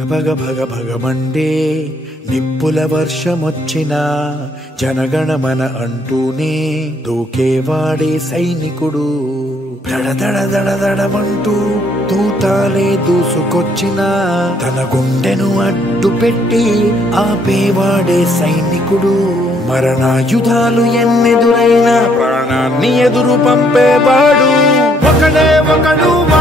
భగ భగ భగమండే నిప్పుల వర్షమొచ్చినా జనగణమన అంటూనే దూకేవాడే సైనికుడు. దడ దడ దడ దడమంటూ తూటాలే దూసుకొచ్చినా తన గుండెను అడ్డు పెట్టి ఆపేవాడే సైనికుడు. మరణాయుధాలు ఎన్నెదురైనా ప్రాణాన్ని ఎదురు పంపేవాడు ఒకడే ఒకడు.